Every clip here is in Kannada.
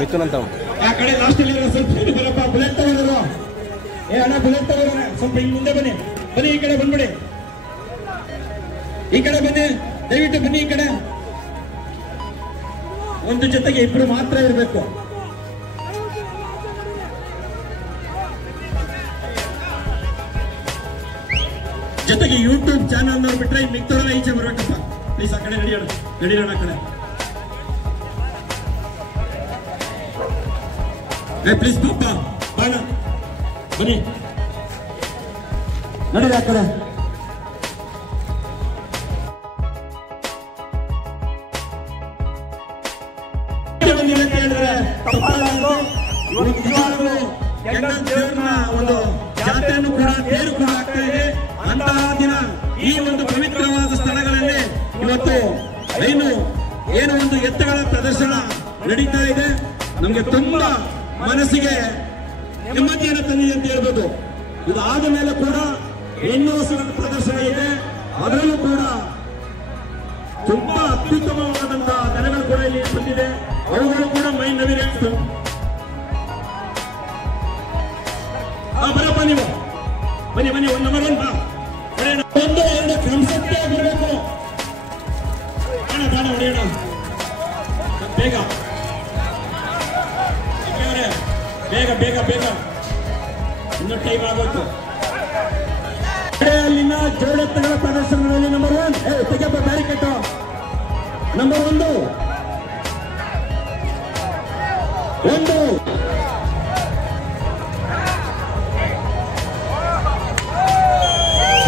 ಮಿಥುನ್ ಅಂತ ಆ ಕಡೆ ಲಾಸ್ಟ್ ಅಲ್ಲಿ ಸ್ವಲ್ಪ ಬರಪ್ಪ. ಬುಲೆಟ್ ತಗೊಂಡ್ರು. ಅಣ್ಣ ಬುಲೆಟ್ ತಗೊಂಡ್ರೆ ಸ್ವಲ್ಪ ಹಿಂಗ್ ಮುಂದೆ ಬನ್ನಿ. ಬನ್ನಿ ಈ ಕಡೆ ಬಂದ್ಬಿಡಿ. ಈ ಕಡೆ ಬನ್ನಿ, ದಯವಿಟ್ಟು ಬನ್ನಿ ಈ ಕಡೆ. ಒಂದು ಜೊತೆಗೆ ಇಬ್ರು ಮಾತ್ರ ಇರಬೇಕು. ಜೊತೆಗೆ ಯೂಟ್ಯೂಬ್ ಚಾನಲ್ ನೋಡ್ಬಿಟ್ರೆ ಮಿಕ್ತೋರೆಲ್ಲ ಈಚೆ ಬರ್ಬೇಕಪ್ಪ ಪ್ಲೀಸ್. ಆ ಕಡೆ ನಡಿಯೋಣ ಆ ಕಡೆ ಪ್ಲೀಸ್ ಪಾಪ ಬಾಣ ಬನ್ನಿ ನಡೀರಿ ಆ ಕಡೆ. ಒಂದು ಜಾತ್ರೆಯನ್ನು ಕೂಡ ತೇರು ಕೂಡ ಆಗ್ತಾ ಇದೆ. ಅಂತಹ ದಿನ ಈ ಒಂದು ಪವಿತ್ರವಾದ ಸ್ಥಳಗಳಲ್ಲಿ ಇವತ್ತು ಏನು ಒಂದು ಎತ್ತುಗಳ ಪ್ರದರ್ಶನ ನಡೀತಾ ಇದೆ. ನಮ್ಗೆ ತುಂಬಾ ಮನಸ್ಸಿಗೆ ನೆಮ್ಮದಿಯನ್ನು ತಂದಿದೆ ಅಂತ ಹೇಳ್ಬೋದು. ಇದಾದ ಮೇಲೆ ಕೂಡ ಹೆಣ್ಣು ಹಸುಗಳ ಪ್ರದರ್ಶನ ಇದೆ. ಅದರಲ್ಲೂ ಕೂಡ ತುಂಬಾ ಅತ್ಯುತ್ತಮವಾದಂತಹ ದನಗಳು ಕೂಡ ಇಲ್ಲಿ ಬಂದಿದೆ. ಅವುಗಳು ಕೂಡ ಮೈ ನವಿರೇಳಿಸ್ತು. ಬರಪ್ಪ ನೀವು ಬನ್ನಿ ಬನ್ನಿ. ಒಂದು ನಂಬರ್ 1 ಬಾ. 1 2 ಕ್ರಮಸಕ್ಕೆ ಬರಬೇಕು. ಬೇಡ ಹೊಡೆಯೋಣ ಬೇಗ ಬೇಗ ಬೇಗ ಬೇಗ. ಇನ್ನೂ ಟೈಮ್ ಆಗೋಯ್ತು. ಅಲ್ಲಿನ ಜೋಡೆತ್ತುಗಳ ಪ್ರದರ್ಶನದಲ್ಲಿ number 1 ತೆಗೆಯಪ್ಪ barricade. Number 1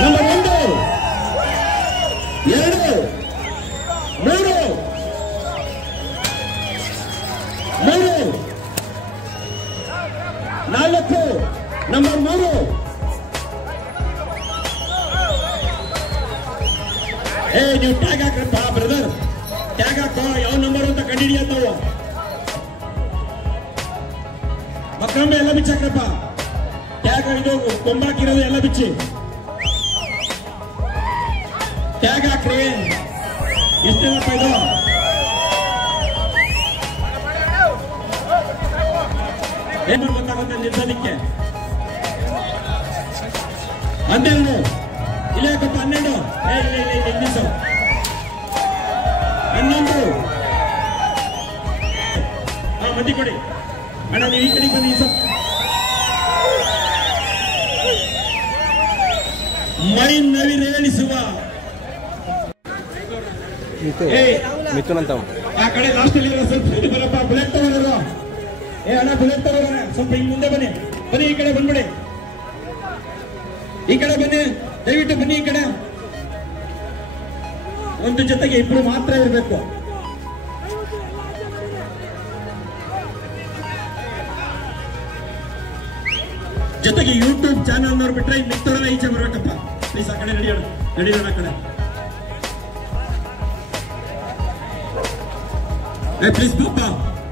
number 1 2 3 4 number 3 ನೀವು ಟ್ಯಾಗ್ ಹಾಕ್ರಪ್ಪ ಬ್ರದರ್. ಟ್ಯಾಗ್ ಹಾಕೋ ಯಾವ ನಂಬರ್ ಅಂತ ಕಂಡಿಡಿಯತ್ತವು. ಮಕ್ಕಳಂಬೆ ಎಲ್ಲ ಬಿಚ್ಚಾಕ್ರಪ್ಪ. ಟ್ಯಾಗ್ ಇದು ಕೊಂಬಾಕಿರೋದು ಎಲ್ಲ ಬಿಚ್ಚಿ ಟ್ಯಾಗ್ ಹಾಕ್ರಿ. ಎಷ್ಟೇನಪ್ಪ ಇದು? ಏನು ಗೊತ್ತಾಗುತ್ತೆ ನಿರ್ಧಾರಕ್ಕೆ? 12 ಇಲ್ಲ ಯಾಕಪ್ಪ 12 ಇಲ್ಲ 11 ಮದ್ದಿ ಕೊಡಿ ಅಣ್ಣ. ನೀವು ಈ ಕಡೆ ಬನ್ನಿ. ಮೈ ನವಿರೇಳಿಸುವ ಮಿಥುನ್ ಅಂತ ಆ ಕಡೆ ಲಾಸ್ಟ್ ಅಲ್ಲಿ ಸ್ವಲ್ಪ ಬರಪ್ಪ. ಬುಲೆಟ್ ತಗೊಂಡ್ರು. ಅಣ್ಣ ಬುಲೆಟ್ ತಗೊಂಡ್ರೆ ಸ್ವಲ್ಪ ಹಿಂಗ್ ಮುಂದೆ ಬನ್ನಿ. ಬನ್ನಿ ಈ ಕಡೆ ಬಂದ್ಬಿಡಿ. ಈ ಕಡೆ ಬನ್ನಿ, ದಯವಿಟ್ಟು ಬನ್ನಿ ಈ ಕಡೆ. ಒಂದು ಜೊತೆಗೆ ಇಬ್ರು ಮಾತ್ರ ಇರಬೇಕು. ಜೊತೆಗೆ ಯೂಟ್ಯೂಬ್ ಚಾನಲ್ ನೋಡ್ಬಿಟ್ರೆ ಮಿಕ್ತೋರೆಲ್ಲ ಈಚೆ ಬರ್ಬೇಕಪ್ಪ ಪ್ಲೀಸ್. ಆ ಕಡೆ ನಡಿಯೋಣ ಆ ಕಡೆ ಪ್ಲೀಸ್ ಪಾಪ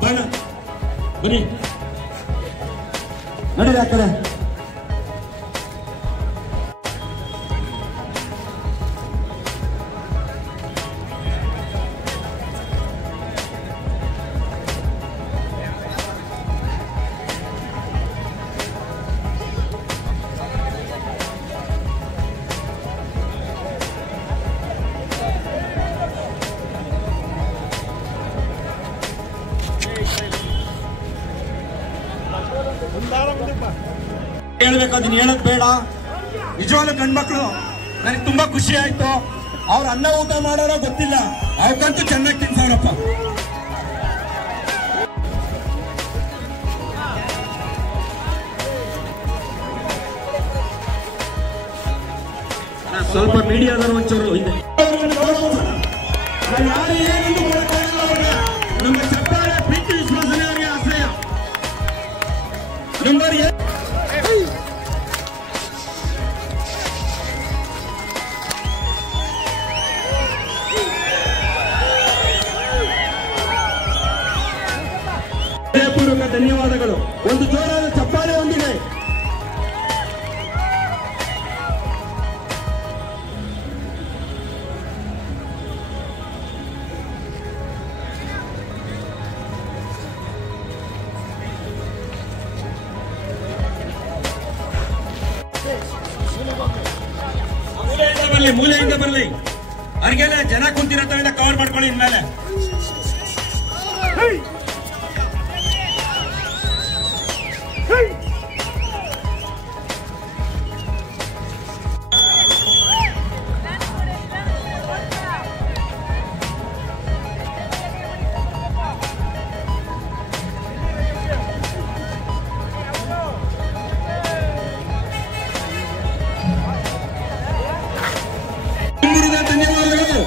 ಬಾಣ ಬನ್ನಿ ನಡೀರಿ ಆ ಕಡೆ. ಹೇಳ್ಬೇಕು, ಅದನ್ನ ಹೇಳಕ್ ಬೇಡ. ನಿಜವಾಗ್ಲೂ ಗಂಡ್ಮಕ್ಳು ನನಗೆ ತುಂಬಾ ಖುಷಿ ಆಯ್ತು. ಅವ್ರ ಅನ್ನ ಊಟ ಮಾಡೋರೋ ಗೊತ್ತಿಲ್ಲ, ಅವಕ್ಕಂತೂ ಚೆನ್ನಾಗಿ ತಿನ್ಸವ್ರಪ್ಪ. ಸ್ವಲ್ಪ ಮೀಡಿಯಾದವರು ಒಂಚೂರು ಇದೆ. ನಮ್ಮ ಚಪ್ಪಾಳೆ ಪ್ರೀತಿ ವಿಶ್ವಾಸನೆ ಅವರಿಗೆ ಆಶ್ರಯ. ನಂಬರ್ ಪೂರ್ವಕ ಧನ್ಯವಾದಗಳು. ಒಂದು ಜೋರಾದ ಚಪ್ಪಾಳೆ ಹೊಂದಿದೆ. ಬರಲಿ, ಮೂಲೆಯಿಂದ ಬರಲಿ. ಅವ್ರಿಗೆಲ್ಲ ಜನ ಕುಂತಿರೋದ್ರಿಂದ ಕವರ್ ಮಾಡ್ಕೊಳ್ಳಿ ಇನ್ಮೇಲೆ. ಧನ್ಯವಾದಗಳು.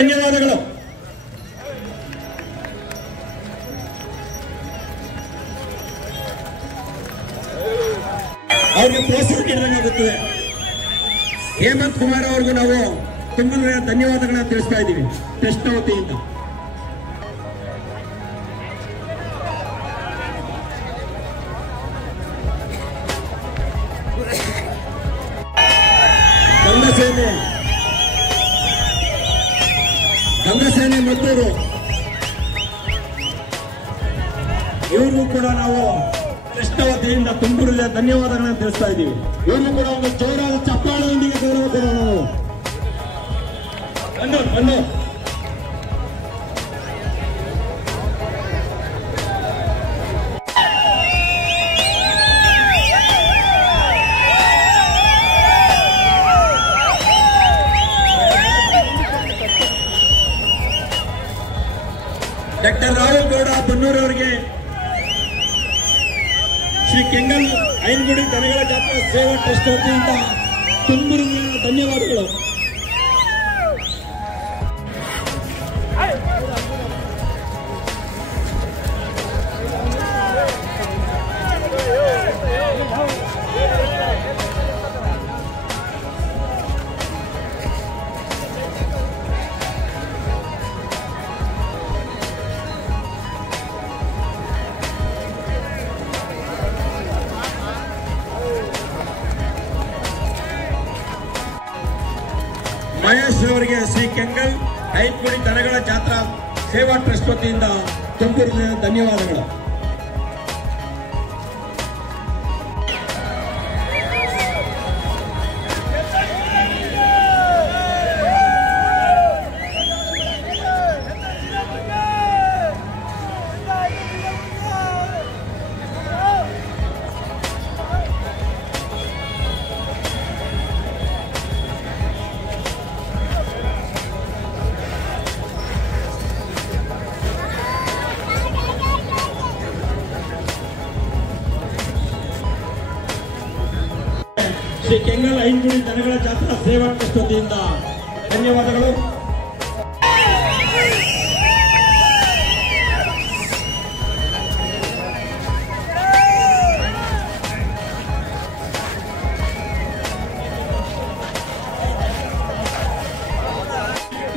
ಧನ್ಯವಾದಗಳು. ಅವ್ರಿಗೆ ಪ್ರೋತ್ಸಾಹ ನೀಡಲಾಗುತ್ತದೆ. ಹೇಮಂತ್ ಕುಮಾರ್ ಅವ್ರಿಗೂ ನಾವು ತುಂಬ ಧನ್ಯವಾದಗಳನ್ನ ತಿಳಿಸ್ತಾ ಇದ್ದೀವಿ ಟ್ರಸ್ಟ್ ವತಿಯಿಂದ. ಗಂಗಸೇನೆ ಮದ್ದೂರು ಇವ್ರಿಗೂ ಕೂಡ ನಾವು ಟ್ರಸ್ಟ್ ವತಿಯಿಂದ ತುಮಕೂರು ಧನ್ಯವಾದಗಳನ್ನ ತಿಳಿಸ್ತಾ ಇದ್ದೀವಿ. ಇವ್ರಿಗೂ ಕೂಡ ಒಂದು ಜೋರಾದ ಚಪ್ಪಾಳೆಯೊಂದಿಗೆ ಗೌರವ ಕೊಡೋಣ ನಾವು. ಬನ್ನಿ ಡಾಕ್ಟರ್ ರಾಹುಲ್ ಗೌಡ ಬನ್ನೂರವರಿಗೆ ಶ್ರೀ ಕೆಂಗಲ್ ಐನಗುಡಿ ದನಗಳ ಜಾತ್ರಾ ಸೇವಾ ಟ್ರಸ್ಟ್ ವತಿಯಿಂದ ತುಮಕೂರಿನ ಧನ್ಯವಾದಗಳು. ಮಹೇಶ್ ಅವರಿಗೆ ಶ್ರೀ ಕೆಂಗಲ್ ಐನಗುಡಿ ದನಗಳ ಜಾತ್ರಾ ಸೇವಾ ಟ್ರಸ್ಟ್ ವತಿಯಿಂದ ತುಮಕೂರಿನ ಧನ್ಯವಾದಗಳು. ಶ್ರೀ ಕೆಂಗಲ್ ಐನಗುಡಿ ದನಗಳ ಜಾತ್ರಾ ಸೇವಾ ಟ್ರಸ್ಟ್ ವತಿಯಿಂದ ಧನ್ಯವಾದಗಳು.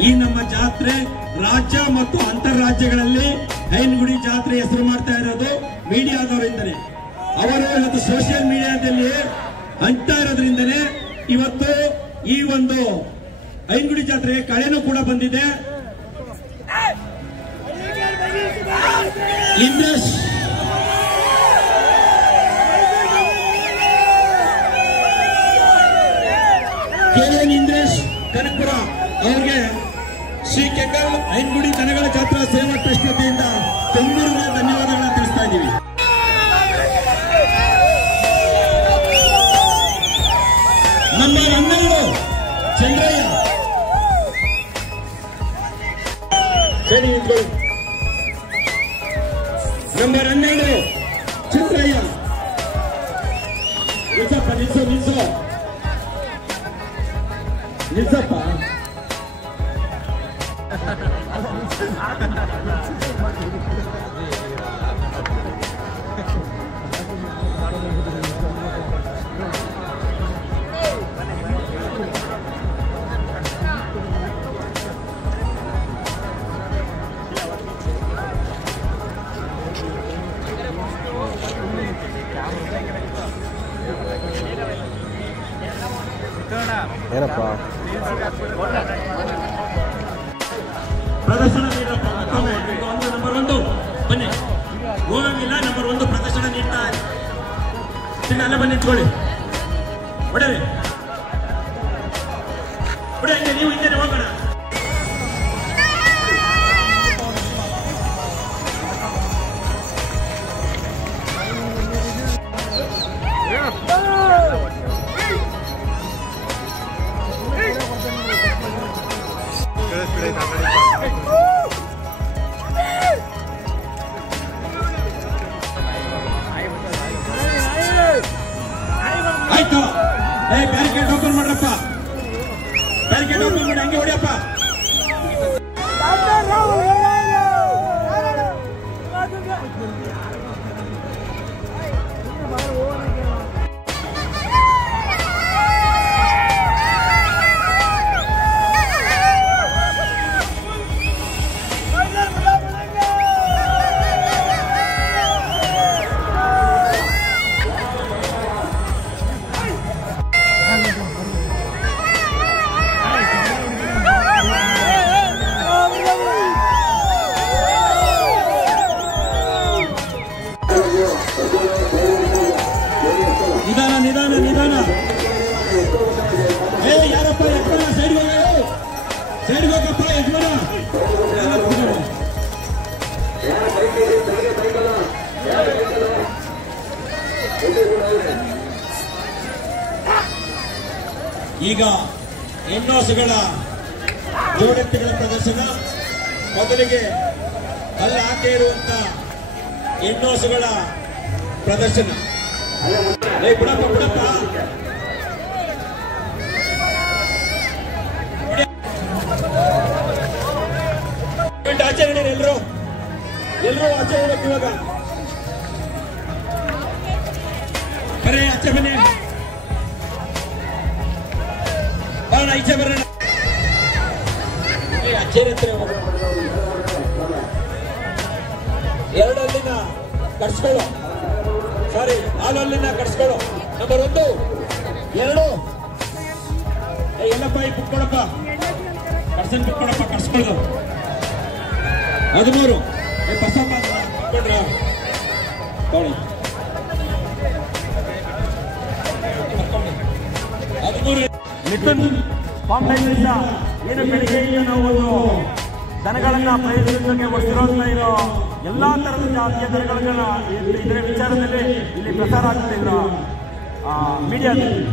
ಈ ನಮ್ಮ ಜಾತ್ರೆ ರಾಜ್ಯ ಮತ್ತು ಅಂತಾರಾಜ್ಯಗಳಲ್ಲಿ ಐನಗುಡಿ ಜಾತ್ರೆ ಹೆಸರು ಮಾಡ್ತಾ ಇರೋದು ಮೀಡಿಯಾದವರಿಂದನೇ. ಅವರು ಇವತ್ತು ಸೋಷಿಯಲ್ ಮೀಡಿಯಾದಲ್ಲಿ ಹಂಚ್ತಾ ಇರೋದ್ರಿಂದನೇ ಇವತ್ತು ಈ ಒಂದು ಐನಗುಡಿ ಜಾತ್ರೆಗೆ ಕಳೆನೂ ಕೂಡ ಬಂದಿದೆ. ಇಂದ್ರೇಶ್ ಇಂದ್ರೇಶ್ ಕನಕಪುರ ಅವ್ರಿಗೆ ಶ್ರೀ ಕೆಂಗಲ್ ಐನಗುಡಿ ದನಗಳ ಜಾತ್ರಾ ಸೇವಾ ಟ್ರಸ್ಟ್ ವತಿಯಿಂದ ತುಮಕೂರಿನ ಧನ್ಯವಾದಗಳನ್ನ ತಿಳಿಸ್ತಾ ಇದ್ದೀವಿ. ನಂಬರ್ 12 ಚಂದ್ರಯ್ಯ ಸರಿ ನಿಂತ್ಕೊಳ್ಳಿ. ನಂಬರ್ 12 ಚಂದ್ರಯ್ಯ ನಿಲ್ಸಪ್ಪ. ಏನಪ್ಪ ಪ್ರದರ್ಶನ ನೀಡಪ್ಪ ಮತ್ತೊಮ್ಮೆ ಒಂದು ನಂಬರ್ 1 ಬನ್ನಿ ಹೋಗಂಗಿಲ್ಲ ನಂಬರ್ 1 ಪ್ರದರ್ಶನ ನೀಡ್ತಾ ಅಲ್ಲೇ ಬನ್ನಿ ನಿಂತ್ಕೊಳ್ಳಿ ಹೊಡೆರಿ ಹೊಡೆ ನೀವು ಹಿಂದೆ ಹೋಗೋಣ ಆಯ್ತು ಬ್ಯಾರಿಕೇಡ್ ಓಪನ್ ಮಾಡ್ರಪ್ಪ ಬ್ಯಾರಿಕೇಡ್ ಓಪನ್ ಮಾಡಿ ಹಂಗೆ ಹೊಡಿಯಪ್ಪ ನಿಧಾನ ನಿಧಾನ ನಿಧಾನ ಯಾರಪ್ಪ ಯಜಮಾನ ಸೈಡ್ಗೆ ಹೋಗಪ್ಪ ಯಜಮಾನ ಈಗ ಹೆಣ್ಣೋಸುಗಳ ಜೋಡೆತ್ತುಗಳ ಪ್ರದರ್ಶನ ಮೊದಲಿಗೆ ಅಲ್ಲಿ ಹಾಕಿ ಇರುವಂತ ಹೆಣ್ಣೋಸುಗಳ ಪ್ರದರ್ಶನ ಬಿಡಪ್ಪ ಬಿಡಪ್ಪ ಆಚೆ ನಡೀರಿ ಎಲ್ಲರೂ ಆಚೆ ಹೋಗ್ಬೇಕು ಇವಾಗ ಬರೀ ಆಚೆ ಬನ್ನಿ ಬರೋಣ ಈಚೆ ಬರೋಣ ಆಚೆ ಹತ್ರ ಎರಡಲ್ಲಿನ ಕಟ್ಸ್ಕೊಳ್ಳೋ ಸಾರಿ ಹಾಲಲ್ಲಿನ ಕಟ್ಸ್ಕೊಳ್ಳೋ ನಂಬರ್ 1 2 ಎಲ್ಲಪ್ಪ ಈಗ ಕುತ್ಕೊಳಪ್ಪ ಕಟ್ಸನ್ ಕುತ್ಕೊಳಪ್ಪ ಕಟ್ಸ್ಕೊಳ್ಳೋದು 13 ಬಸಪ್ಪ ಕುತ್ಕೊಂಡ್ರ ತೊಳಿ 13 ಮಿಥುನ್ ಫೌಂಡೇಶನ್ ಏನು ಬೆಳಿಗ್ಗೆಯಿಂದ ನಾವು ಒಂದು ದನಗಳನ್ನ ಪ್ರಯೋಜನಕ್ಕೆ ವಿರೋಧ ಇರೋ ಎಲ್ಲಾ ತರದ ಜಾತಿಯ ದನಗಳನ್ನ ಇದರ ವಿಚಾರದಲ್ಲಿ ಇಲ್ಲಿ ಪ್ರಸಾರ ಆಗ್ತಿದ್ರು ಮೀಡಿಯಾದಲ್ಲಿ